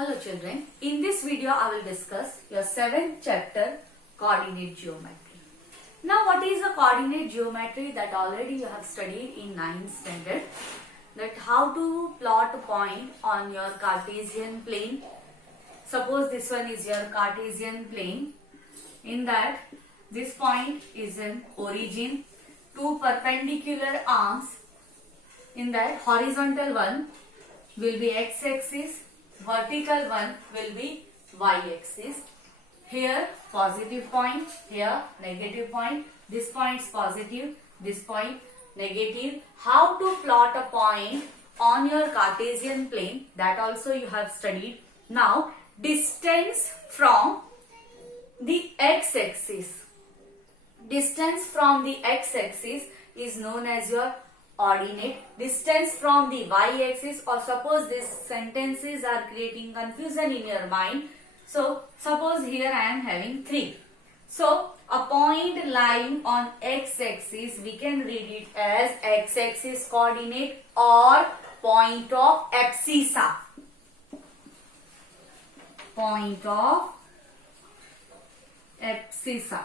Hello children, in this video I will discuss your 7th chapter coordinate geometry. Now what is the coordinate geometry that already you have studied in 9th standard, that how to plot a point on your Cartesian plane. Suppose this one is your Cartesian plane, in that this point is an origin, two perpendicular arms, in that horizontal one will be x-axis, vertical one will be y-axis. Here positive point, here negative point, this point is positive, this point negative. How to plot a point on your Cartesian plane, that also you have studied. Now distance from the x-axis. Distance from the x-axis is known as your ordinate. Distance from the y-axis, or suppose these sentences are creating confusion in your mind. So suppose here I am having 3. So a point lying on x-axis, we can read it as x-axis coordinate or point of abscissa. Point of abscissa.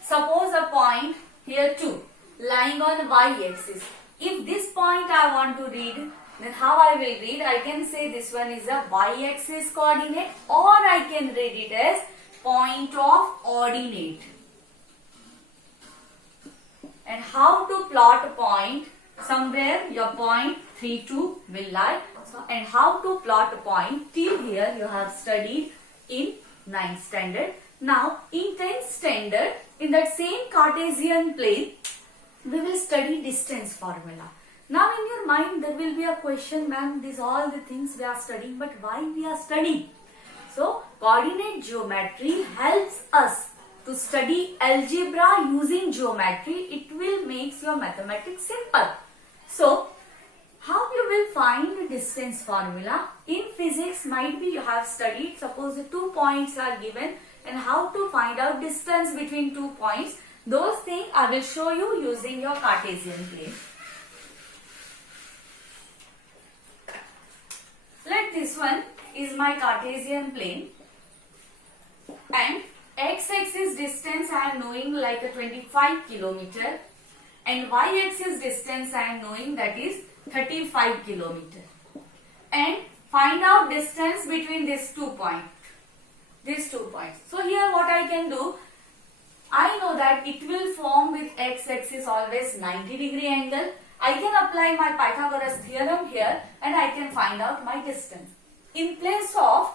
Suppose a point here 2 lying on y-axis. If this point I want to read, then how I will read? I can say this one is a y-axis coordinate, or I can read it as point of ordinate. And how to plot a point? Somewhere your point 3, 2 will lie. So, and how to plot a point? Till here you have studied in 9th standard. Now in 10th standard, in that same Cartesian plane, we will study distance formula. Now in your mind there will be a question, ma'am, these all the things we are studying, but why we are studying? So coordinate geometry helps us to study algebra using geometry. It will make your mathematics simple. So how you will find the distance formula? In physics might be you have studied, suppose the 2 points are given and how to find out distance between 2 points. Those things I will show you using your Cartesian plane. Let this one is my Cartesian plane, and x-axis distance I am knowing like a 25 kilometer, and y-axis distance I am knowing that is 35 kilometer. And find out distance between these 2 points. So here what I can do, I know that it will form with x-axis always 90-degree angle. I can apply my Pythagoras theorem here and I can find out my distance. In place of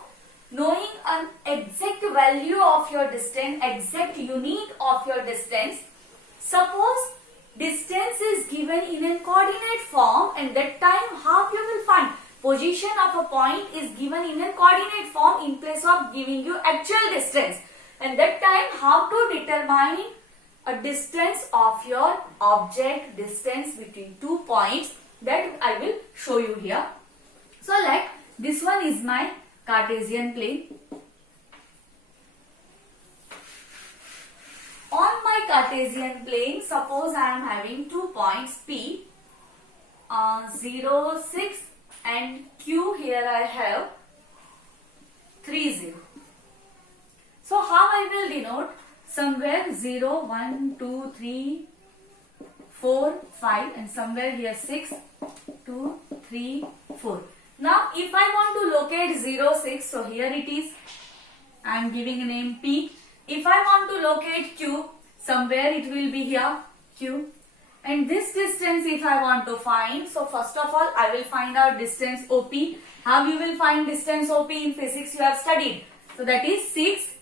knowing an exact value of your distance, exact unit of your distance, suppose distance is given in a coordinate form, and that time how you will find? Position of a point is given in a coordinate form in place of giving you actual distance. And that time how to determine a distance of your object, distance between 2 points, that I will show you here. So like this one is my Cartesian plane. On my Cartesian plane, suppose I am having 2 points P, 0, 6 and Q, here I have 3, 0. So how I will denote? Somewhere 0, 1, 2, 3, 4, 5 and somewhere here 6, 2, 3, 4. Now if I want to locate 0, 6, so here it is. I am giving a name P. If I want to locate Q, somewhere it will be here Q. And this distance if I want to find, so first of all I will find out distance OP. How you will find distance OP in physics you have studied? So that is 6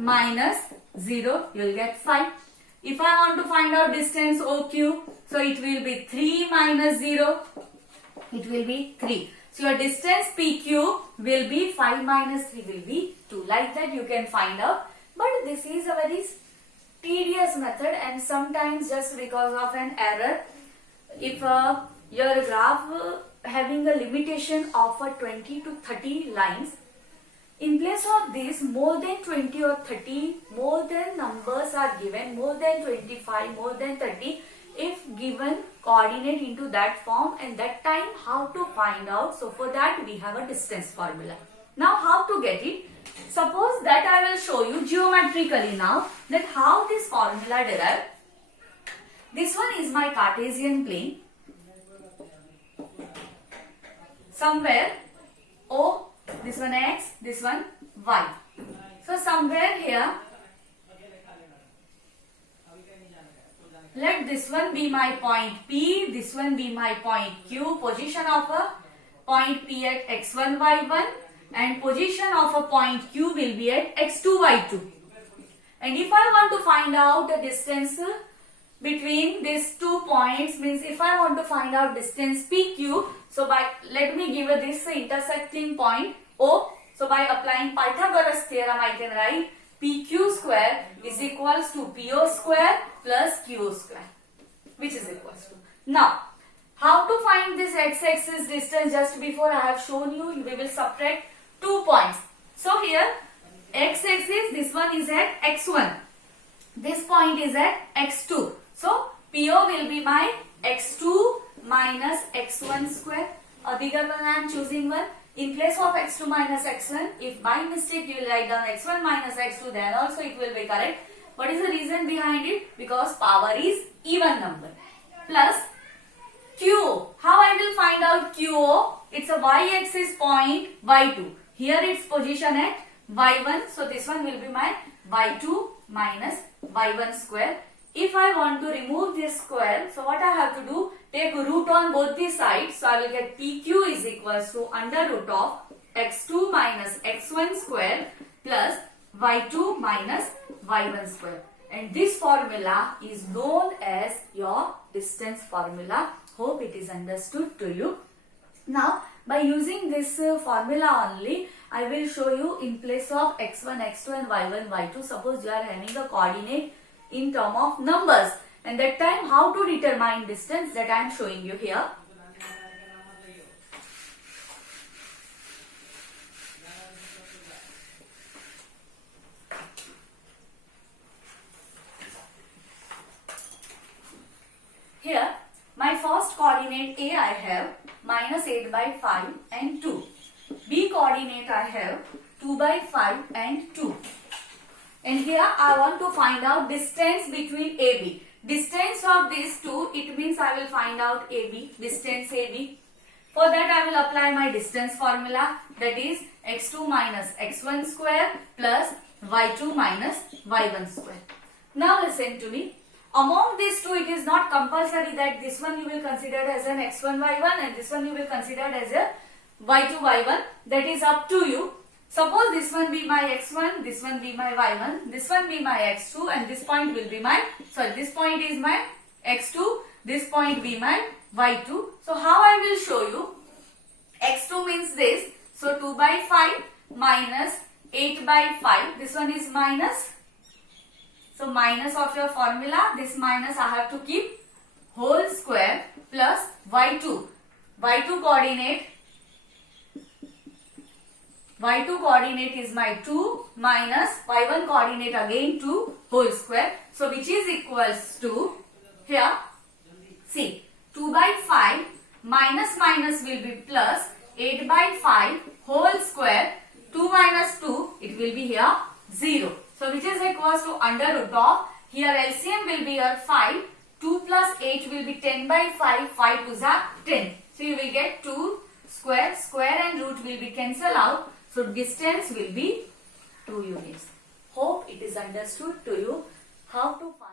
minus 0, you will get 5. If I want to find out distance OQ, so it will be 3 minus 0, it will be 3. So your distance PQ will be 5 minus 3 will be 2. Like that you can find out. But this is a very tedious method, and sometimes just because of an error, if your graph having a limitation of 20 to 30 lines, in place of this more than 20 or 30, more than numbers are given, more than 25, more than 30, if given coordinate into that form, and that time how to find out. So for that we have a distance formula. Now how to get it? Suppose that I will show you geometrically now that how this formula derived. This one is my Cartesian plane. Somewhere O, this one X, this one Y. So somewhere here, let this one be my point P, this one be my point Q, position of a point P at x1, y1, and position of a point Q will be at x2, y2. And if I want to find out the distance between these 2 points, means if I want to find out distance PQ, so let me give this intersecting point O. So by applying Pythagoras theorem, I can write PQ square is equals to PO square plus QO square, which is equals to. Now, how to find this x-axis distance? Just before I have shown you, we will subtract 2 points. So here, x-axis, this one is at x1. This point is at x2. So, PO will be my x2 minus x1 square. A bigger one I am choosing one. In place of x2 minus x1, if by mistake you will write down x1 minus x2, then also it will be correct. What is the reason behind it? Because power is even number. Plus QO. How I will find out QO? It's a y-axis point y2. Here its position at y1. So this one will be my y2 minus y1 square. If I want to remove this square, so what I have to do? Take root on both the sides. So I will get PQ is equals to under root of x2 minus x1 square plus y2 minus y1 square. And this formula is known as your distance formula. Hope it is understood to you. Now, by using this formula only, I will show you in place of x1, x2 and y1, y2. Suppose you are having a coordinate in term of numbers, and that time how to determine distance, that I am showing you here. Here my first coordinate A I have minus 8 by 5 and 2. B coordinate I have 2 by 5 and 2. And here I want to find out distance between AB. Distance of these two, it means I will find out AB, distance AB. For that I will apply my distance formula, that is x2 minus x1 square plus y2 minus y1 square. Now listen to me. Among these two, it is not compulsory that this one you will consider as an x1 y1 and this one you will consider as a y2 y1. That is up to you. Suppose this one be my x1, this one be my y1, this one be my x2, and this point will be my, this point is my x2, this point be my y2. So how I will show you? x2 means this, so 2 by 5 minus 8 by 5, this one is minus. So minus of your formula, this minus I have to keep, whole square plus y2. y2 coordinate is my 2 minus y1 coordinate again 2 whole square. So which is equals to, here, see, 2 by 5 minus minus will be plus 8 by 5 whole square, 2 minus 2, it will be here 0. So which is equals to under root of, here LCM will be your 5, 2 plus 8 will be 10 by 5, 5 2s are 10. So you will get 2 square, square and root will be cancelled out. So distance will be 2 units. Hope it is understood to you how to find.